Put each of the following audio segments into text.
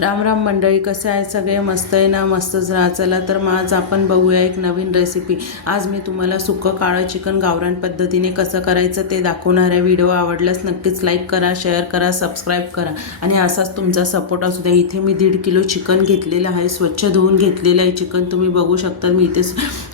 राम राम मंडळी कसे आहे सगळे? मस्त आहे ना? मस्तच राहा. चला तर मग आज आपण बघूया एक नवीन रेसिपी आज मी तुम्हाला सुकं काळं चिकन गावरान पद्धतीने कसं करायचं ते दाखवणार आहे व्हिडिओ आवडल्यास नक्कीच लाईक करा शेअर करा सबस्क्राईब करा. आणि असाच तुमचा सपोर्ट असू द्या. इथे मी दीड किलो चिकन घेतलेलं आहे. स्वच्छ धुवून घेतलेलं आहे. चिकन तुम्ही बघू शकता. मी इथे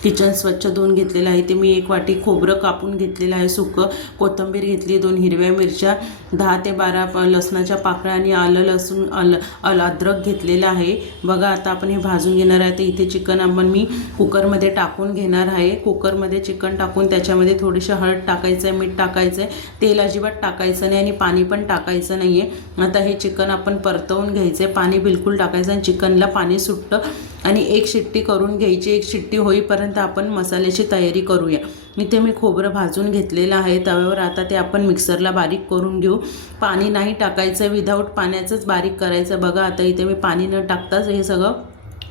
किचन स्वच्छ धुवून घेतलेलं आहे. ते मी एक वाटी खोबरं कापून घेतलेलं आहे. सुकं कोथिंबीर घेतली दोन हिरव्या मिरच्या दहा ते बारा लसणाच्या पाकळ्या आणि आलं लसूण आलं आलं. अद्रक घेतलेलं आहे. बघा आता आपण हे भाजून घेणार आहे. तर इथे चिकन आपण मी कुकरमध्ये टाकून घेणार आहे. कुकरमध्ये चिकन टाकून त्याच्यामध्ये थोडीशी हळद टाकायचं आहे मीठ टाकायचं आहे तेल अजिबात टाकायचं नाही आणि पाणी पण टाकायचं नाही आहे आता हे चिकन आपण परतवून घ्यायचं आहे पाणी बिलकुल टाकायचं आणि चिकनला पाणी सुटतं. आणि एक शिट्टी करून घ्यायची. एक शिट्टी होईपर्यंत आपण मसाल्याची तयारी करूया. इथे मी खोबरं भाजून घेतलेलं आहे. तव्यावर आता ते आपण मिक्सरला बारीक करून घेऊ. पाणी नाही टाकायचं. विदाऊट पाण्याचंच बारीक करायचं. बघा आता इथे मी पाणी न टाकताच हे सगळं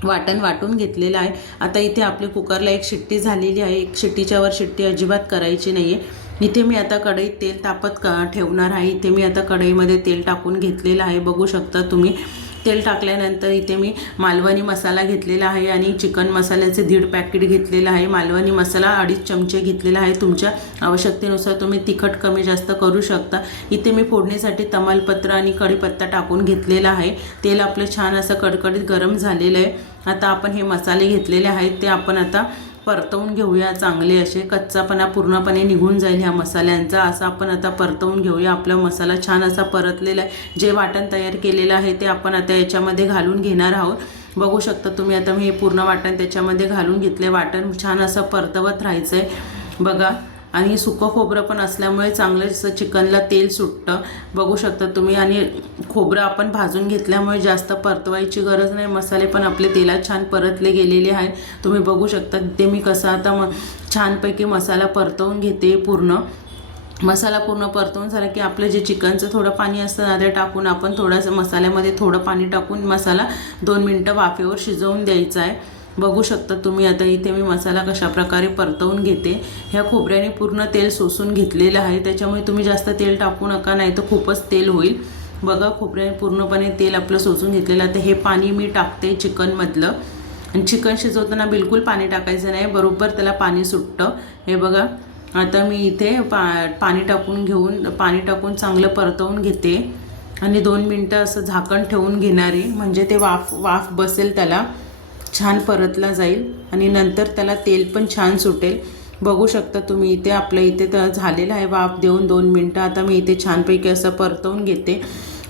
वाटण वाटून घेतलेलं आहे. आता इथे आपली कुकरला एक शिट्टी झालेली आहे. एक शिट्टीच्या वर शिट्टी अजिबात करायची नाही आहे इथे मी आता कढईत तेल तापत का ठेवणार आहे. इथे मी आता कढईमध्ये तेल टाकून घेतलेलं आहे. बघू शकता तुम्ही. तेल टाकल्यानंतर इथे मी मालवणी मसाला घेतलेला आहे आणि चिकन मसाल्याचे दीड पॅकेट घेतलेलं आहे. मालवणी मसाला अडीच चमचे घेतलेला आहे. तुमच्या आवश्यकतेनुसार तुम्ही तिखट कमी जास्त करू शकता. इथे मी फोडणीसाठी तमालपत्र आणि कढीपत्ता टाकून घेतलेला आहे. तेल आपलं छान असं कडकडीत गरम झालेलं आहे. आता आपण हे मसाले घेतलेले आहेत. ते आपण आता परतवून घेऊया चांगले असे. कच्चापणा पूर्णपणे निघून जाईल ह्या मसाल्यांचा. असं आपण आता परतवून घेऊया. आपला मसाला छान असा परतलेला आहे. जे वाटण तयार केलेलं आहे ते आपण आता याच्यामध्ये घालून घेणार आहोत. बघू शकता तुम्ही आता मी हे पूर्ण वाटण त्याच्यामध्ये घालून घेतले वाटण छान असं परतवत राहायचं आहे बघा. आणि सुकं खोबरं पण असल्यामुळे चांगलं असं चिकनला तेल सुटतं. बघू शकता तुम्ही. आणि खोबरं आपण भाजून घेतल्यामुळे जास्त परतवायची गरज नाही. मसाले पण आपले तेलात छान परतले गेलेले आहेत. तुम्ही बघू शकता ते मी कसं आता म छानपैकी मसाला परतवून घेते पूर्ण. मसाला पूर्ण परतवून झाला की आपलं जे चिकनचं थोडं पाणी असतं ना ते टाकून आपण थोडंसं मसाल्यामध्ये थोडं पाणी टाकून मसाला दोन मिनटं वाफेवर शिजवून द्यायचा आहे. बघू शकता तुम्ही आता इथे मी मसाला कशा प्रकारे परतवून घेते. ह्या खोबऱ्याने पूर्ण तेल सोसून घेतलेलं आहे. त्याच्यामुळे तुम्ही जास्त तेल टाकू नका नाही तर खूपच तेल होईल. बघा खोबऱ्याने पूर्णपणे तेल आपलं सोसून घेतलेलं आहे. तर हे पाणी मी टाकते चिकनमधलं. आणि चिकन शिजवताना बिलकुल पाणी टाकायचं नाही. बरोबर त्याला पाणी सुटतं. हे बघा आता मी इथे पा पाणी टाकून घेऊन पाणी टाकून चांगलं परतवून घेते. आणि दोन मिनटं असं झाकण ठेवून घेणारे म्हणजे ते वाफ वाफ बसेल त्याला. छान परतला जाईल आणि नंतर त्याला तेल पण छान सुटेल. बघू शकता तुम्ही इथे आपल्या इथे तर झालेलं आहे वाफ देऊन दोन मिनटं. आता मी इथे छानपैकी असं परतवून घेते.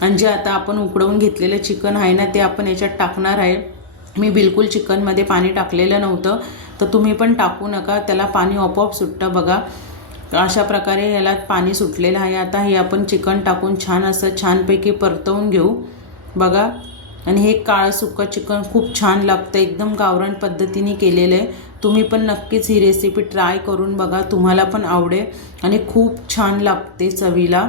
आणि जे आता आपण उकडवून घेतलेलं चिकन आहे ना ते आपण याच्यात टाकणार आहे. मी बिलकुल चिकनमध्ये पाणी टाकलेलं नव्हतं. तर तुम्ही पण टाकू नका. त्याला पाणी आपोआप सुटतं बघा. अशा प्रकारे याला पाणी सुटलेलं आहे. आता हे आपण चिकन टाकून छान असं छानपैकी परतवून घेऊ. बघा. आणि हे काळं सुकं चिकन खूप छान लागतं एकदम गावरान पद्धतीने केलेलं आहे. तुम्ही पण नक्कीच ही रेसिपी ट्राय करून बघा तुम्हाला पण आवडेल आणि खूप छान लागते चवीला.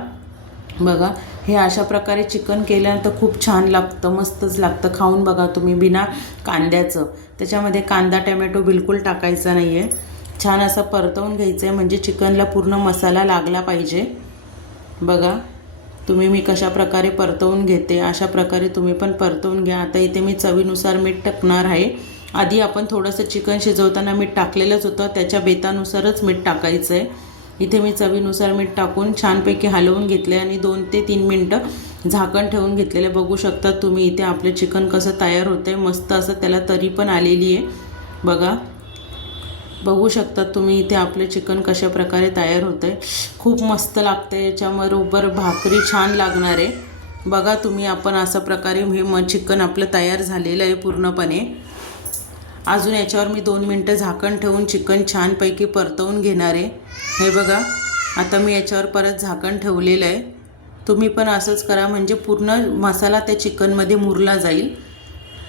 बघा हे अशा प्रकारे चिकन केल्यानंतर खूप छान लागतं मस्तच लागतं. खाऊन बघा तुम्ही बिना कांद्याचं. त्याच्यामध्ये कांदा टमॅटो बिलकुल टाकायचा नाही आहे छान असं परतवून घ्यायचं आहे म्हणजे चिकनला पूर्ण मसाला लागला पाहिजे. बघा. तुम्ही मी कशा प्रकारे परतवून घेते अशा प्रकारे तुम्ही पण परतवून घ्या. आता इथे मी चवीनुसार मीठ टाकणार आहे. आधी आपण थोडंसं चिकन शिजवताना मीठ टाकलेलंच होतं. त्याच्या बेतानुसारच मीठ टाकायचं आहे इथे मी चवीनुसार मीठ टाकून छानपैकी हलवून घेतले आणि दोन ते तीन मिनटं झाकण ठेवून घेतलेले बघू शकता तुम्ही इथे आपले चिकन कसं तयार होतं आहे मस्त असं त्याला तरी पण आलेली आहे. बघा बघू शकता तुम्ही इथे आपले चिकन कशा प्रकारे तयार होते आहे खूप मस्त लागतं आहे याच्याबरोबर भाकरी छान लागणार आहे. बघा तुम्ही आपण अशा प्रकारे हे म चिकन आपलं तयार झालेलं आहे पूर्णपणे. अजून याच्यावर मी दोन मिनटं झाकण ठेवून चिकन छानपैकी परतवून घेणार आहे. हे बघा आता मी याच्यावर परत झाकण ठेवलेलं आहे. तुम्ही पण असंच करा म्हणजे पूर्ण मसाला त्या चिकनमध्ये मुरला जाईल.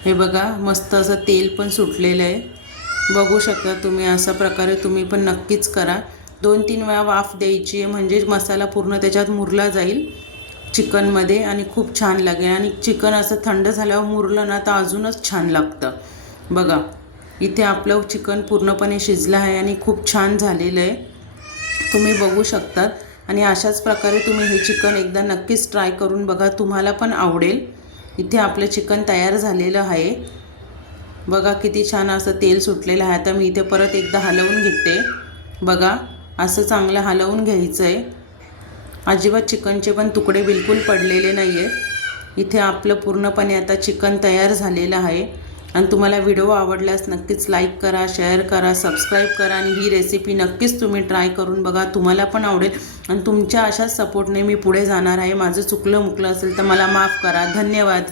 हे बघा मस्त असं तेल पण सुटलेलं आहे. बघू शकता तुम्ही अशा प्रकारे तुम्ही पण नक्कीच करा. दोन तीन वेळा वाफ द्यायची आहे म्हणजे मसाला पूर्ण त्याच्यात मुरला जाईल चिकनमध्ये आणि खूप छान लागेल. आणि चिकन असं थंड झाल्यावर मुरलं ना तर अजूनच छान लागतं. बघा इथे आपलं चिकन पूर्णपणे शिजलं आहे आणि खूप छान झालेलं आहे. तुम्ही बघू शकतात. आणि अशाच प्रकारे तुम्ही हे चिकन एकदा नक्कीच ट्राय करून बघा तुम्हाला पण आवडेल. इथे आपलं चिकन तयार झालेलं आहे. बघा किती छान असं तेल सुटलेलं आहे. आता मी इथे परत एकदा हलवून घेते. बघा असं चांगलं हलवून घ्यायचं आहे अजिबात चिकनचे पण तुकडे बिलकुल पडलेले नाही आहेत इथे आपलं पूर्णपणे आता चिकन तयार झालेलं आहे. आणि तुम्हाला व्हिडिओ आवडल्यास नक्कीच लाईक करा शेअर करा सबस्क्राईब करा आणि ही रेसिपी नक्कीच तुम्ही ट्राय करून बघा. तुम्हाला पण आवडेल. आणि तुमच्या अशाच सपोर्टने मी पुढे जाणार आहे. माझं चुकलं मुकलं असेल तर मला माफ करा. धन्यवाद.